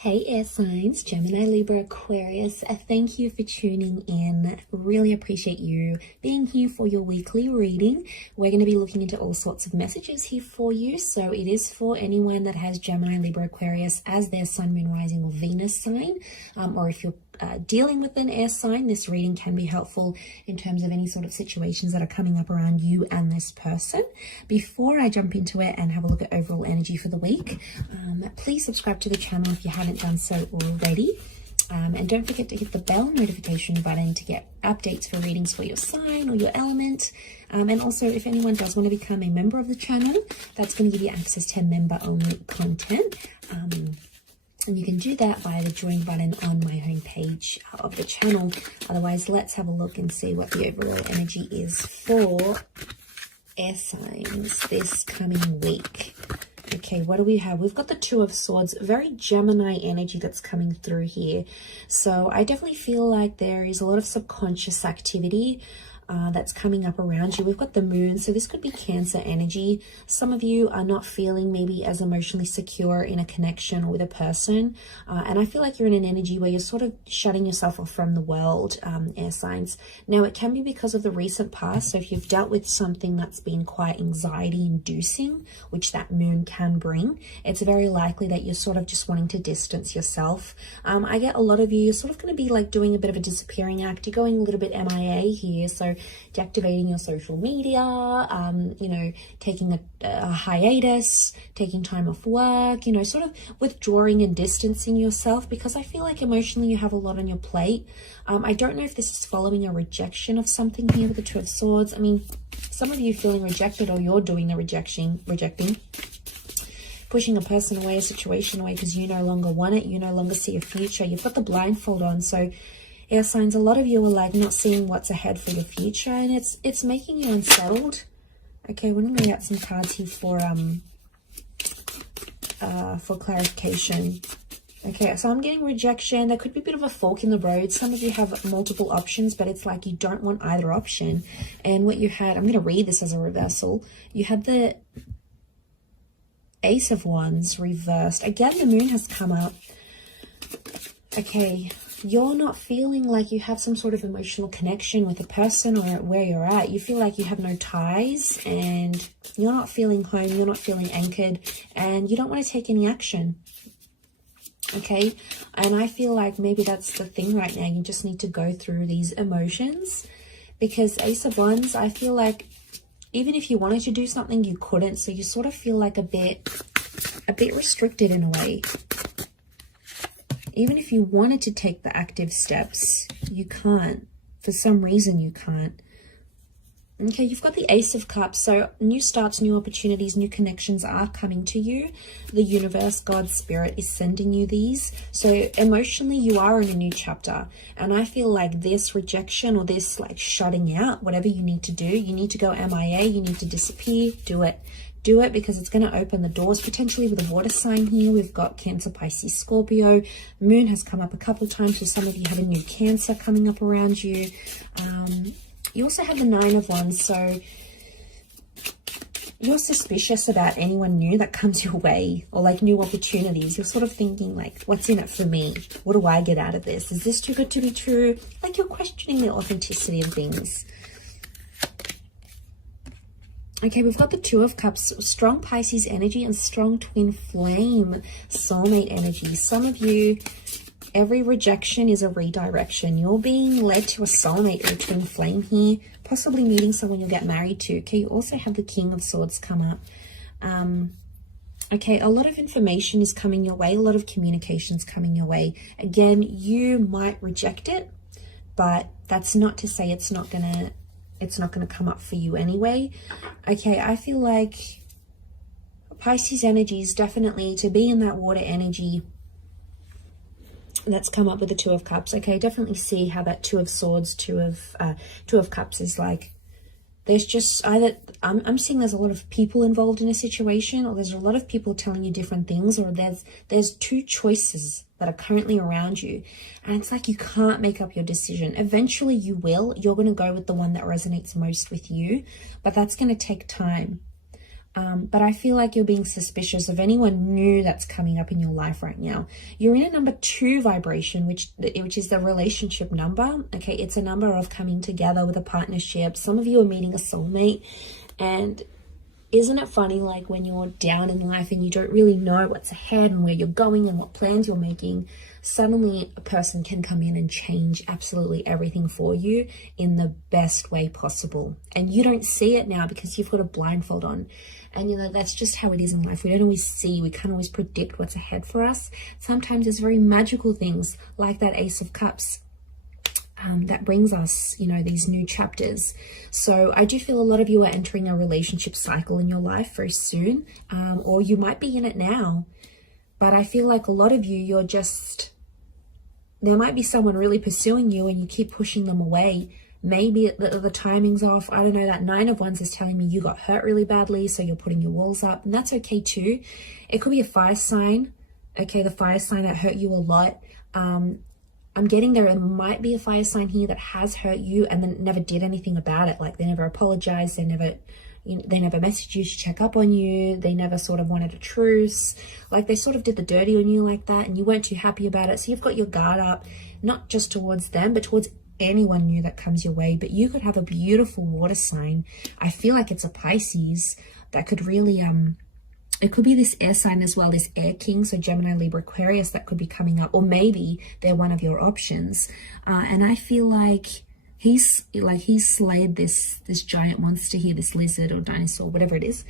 Hey air signs, Gemini, Libra, Aquarius, thank you for tuning in. Really appreciate you being here for your weekly reading. We're going to be looking into all sorts of messages here for you. So it is for anyone that has Gemini, Libra, Aquarius as their sun, moon, rising or Venus sign. Or if you're dealing with an air sign, this reading can be helpful in terms of any sort of situations that are coming up around you and this person. Before I jump into it and have a look at overall energy for the week, please subscribe to the channel if you haven't done so already. And don't forget to hit the bell notification button to get updates for readings for your sign or your element. And also, if anyone does want to become a member of the channel, that's going to give you access to member-only content. And you can do that via the join button on my homepage of the channel. Otherwise, let's have a look and see what the overall energy is for air signs this coming week. Okay, what do we have? We've got the Two of Swords, very Gemini energy that's coming through here. So I definitely feel like there is a lot of subconscious activity that's coming up around you. We've got the moon, so this could be Cancer energy. Some of you are not feeling maybe as emotionally secure in a connection or with a person, and I feel like you're in an energy where you're sort of shutting yourself off from the world, air signs. Now it can be because of the recent past, so if you've dealt with something that's been quite anxiety inducing, which that moon can bring, it's very likely that you're sort of just wanting to distance yourself. I get a lot of you're sort of going to be like doing a bit of a disappearing act. You're going a little bit MIA here, so deactivating your social media, you know, taking a hiatus, taking time off work, you know, sort of withdrawing and distancing yourself, because I feel like emotionally you have a lot on your plate. I don't know if this is following a rejection of something here with the Two of Swords. I mean, some of you feeling rejected, or you're doing the rejecting, pushing a person away, a situation away because you no longer want it, you no longer see a future. You've got the blindfold on, so air signs, a lot of you are like not seeing what's ahead for your future, and it's making you unsettled. Okay, we're gonna get some cards here for clarification. Okay, so I'm getting rejection. There could be a bit of a fork in the road. Some of you have multiple options, but it's like you don't want either option. And what you had, I'm gonna read this as a reversal. You had the Ace of Wands reversed. Again, the moon has come up. Okay, you're not feeling like you have some sort of emotional connection with a person or where you're at. You feel like you have no ties and you're not feeling home, you're not feeling anchored, and you don't want to take any action. Okay, and I feel like maybe that's the thing right now. You just need to go through these emotions, because Ace of Wands, I feel like even if you wanted to do something, you couldn't. So you sort of feel like a bit restricted in a way. Even if you wanted to take the active steps, you can't. For some reason, you can't. Okay, you've got the Ace of Cups. So new starts, new opportunities, new connections are coming to you. The universe, God, Spirit is sending you these. So emotionally, you are in a new chapter. And I feel like this rejection or this like shutting out, whatever you need to do, you need to go MIA, you need to disappear, do it. Do it, because it's going to open the doors, potentially with a water sign here. We've got Cancer, Pisces, Scorpio. Moon has come up a couple of times, so some of you have a new Cancer coming up around you. You also have the Nine of Wands, so you're suspicious about anyone new that comes your way, or like new opportunities. You're sort of thinking like, what's in it for me? What do I get out of this? Is this too good to be true? Like you're questioning the authenticity of things. Okay, we've got the Two of Cups, strong Pisces energy and strong twin flame soulmate energy. Some of you, every rejection is a redirection. You're being led to a soulmate or a twin flame here, possibly meeting someone you'll get married to. Okay, you also have the King of Swords come up. Okay, a lot of information is coming your way, a lot of communications coming your way. Again, you might reject it, but that's not to say it's not gonna come up for you anyway. Okay, I feel like Pisces energy is definitely to be in that water energy that's come up with the Two of Cups. Okay, definitely see how that Two of Swords, Two of Cups is like, there's just either, I'm seeing there's a lot of people involved in a situation, or there's a lot of people telling you different things, or there's two choices that are currently around you, and it's like you can't make up your decision. Eventually you will. You're going to go with the one that resonates most with you, but that's going to take time. But I feel like you're being suspicious of anyone new that's coming up in your life right now. You're in a number 2 vibration, which is the relationship number. Okay, it's a number of coming together with a partnership. Some of you are meeting a soulmate, and isn't it funny, like when you're down in life and you don't really know what's ahead and where you're going and what plans you're making, suddenly a person can come in and change absolutely everything for you in the best way possible. And you don't see it now because you've got a blindfold on. And you know, that's just how it is in life. We don't always see, we can't always predict what's ahead for us. Sometimes it's very magical things like that Ace of Cups. That brings us, you know, these new chapters. So I do feel a lot of you are entering a relationship cycle in your life very soon, or you might be in it now. But I feel like a lot of you, you're just, there might be someone really pursuing you and you keep pushing them away. Maybe the timing's off. I don't know. That 9 of Wands is telling me you got hurt really badly, so you're putting your walls up, and that's okay too. It could be a fire sign. Okay, the fire sign that hurt you a lot. I'm getting there might be a fire sign here that has hurt you and then never did anything about it. Like they never apologized, they never messaged you to check up on you, they never sort of wanted a truce, like they sort of did the dirty on you like that, and you weren't too happy about it. So you've got your guard up, not just towards them, but towards anyone new that comes your way. But you could have a beautiful water sign. I feel like it's a Pisces that could really it could be this air sign as well, this air king, so Gemini, Libra, Aquarius, that could be coming up, or maybe they're one of your options. And I feel like he's slayed this giant monster here, this lizard or dinosaur, whatever it is.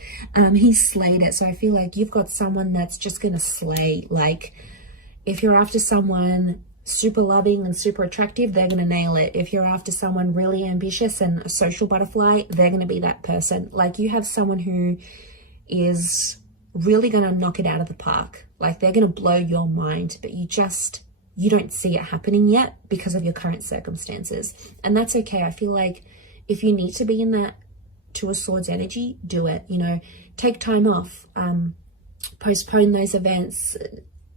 He's slayed it. So I feel like you've got someone that's just gonna slay. Like if you're after someone super loving and super attractive, they're gonna nail it. If you're after someone really ambitious and a social butterfly, they're gonna be that person. Like you have someone who is really going to knock it out of the park. Like they're going to blow your mind, but you don't see it happening yet because of your current circumstances. And that's okay. I feel like if you need to be in that 2 of Swords energy, do it. You know, take time off, postpone those events,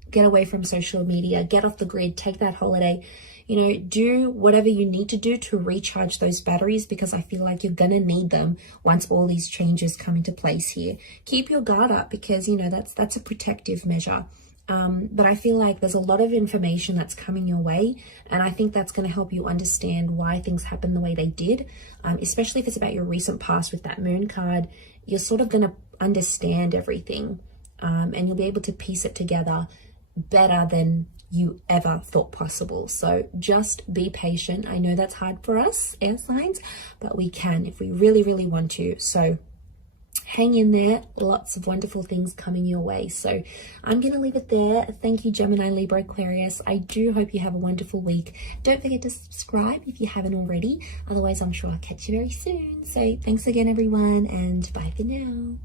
get away from social media, get off the grid, take that holiday. You know, do whatever you need to do to recharge those batteries, because I feel like you're going to need them once all these changes come into place here. Keep your guard up because, you know, that's a protective measure. But I feel like there's a lot of information that's coming your way, and I think that's going to help you understand why things happen the way they did, especially if it's about your recent past with that Moon card. You're sort of going to understand everything, and you'll be able to piece it together better than you ever thought possible. So just be patient. I know that's hard for us air signs, but we can if we really, really want to. So hang in there. Lots of wonderful things coming your way. So I'm going to leave it there. Thank you, Gemini, Libra, Aquarius. I do hope you have a wonderful week. Don't forget to subscribe if you haven't already. Otherwise, I'm sure I'll catch you very soon. So thanks again, everyone, and bye for now.